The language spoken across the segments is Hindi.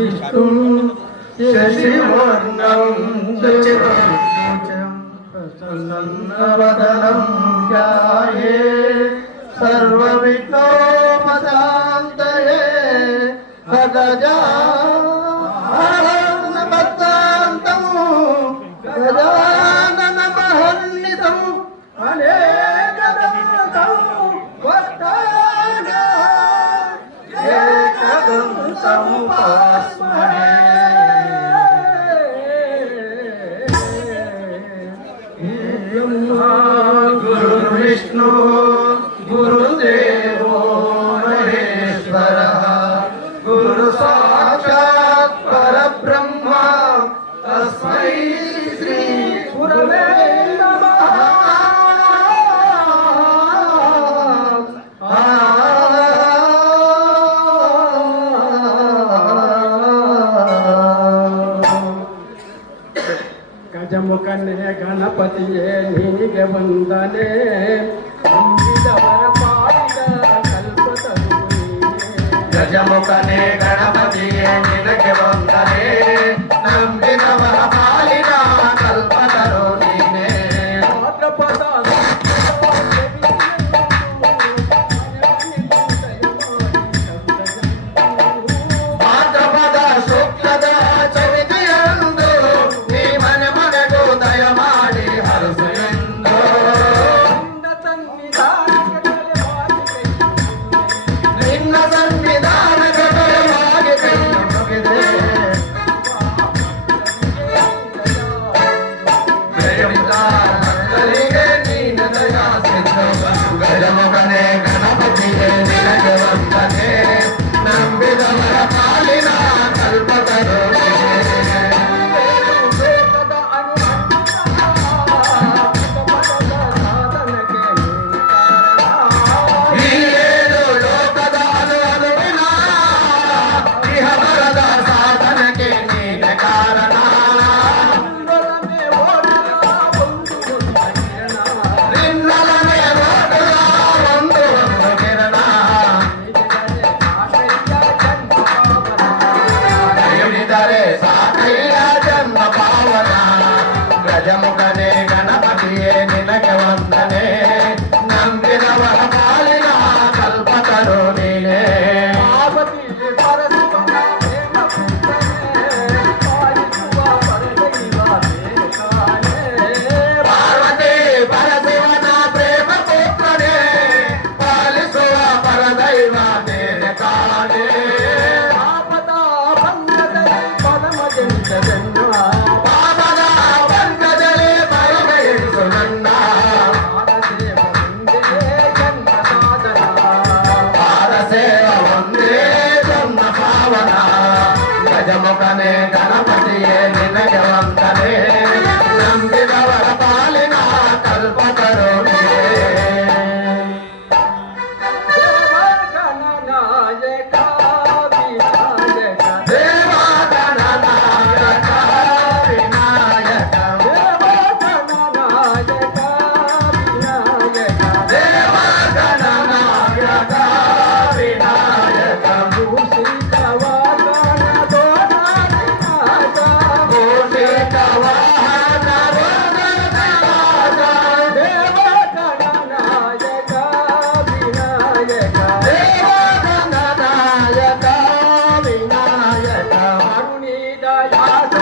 विष्णु शशिवर्णं सचिवं प्रसन्नवदनं ध्याये सर्वविघ्नोपदान्तये भगजा Come passo passo é Eu não aguro, não ಗಣಪತಿಯೇ ನಿನಗೆ ಬಂದನೆ ನಂಬಿದವರ ಪಾಡಿದ ಕಲ್ಪತರು ಗಜಮುಖನೇ ಗಣಪ Thank you. கணபதியே Vai, vai.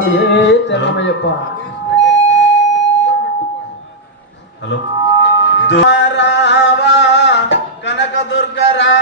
స్వామియే తెరమయ్యప్ప హలో. కనకదుర్గరా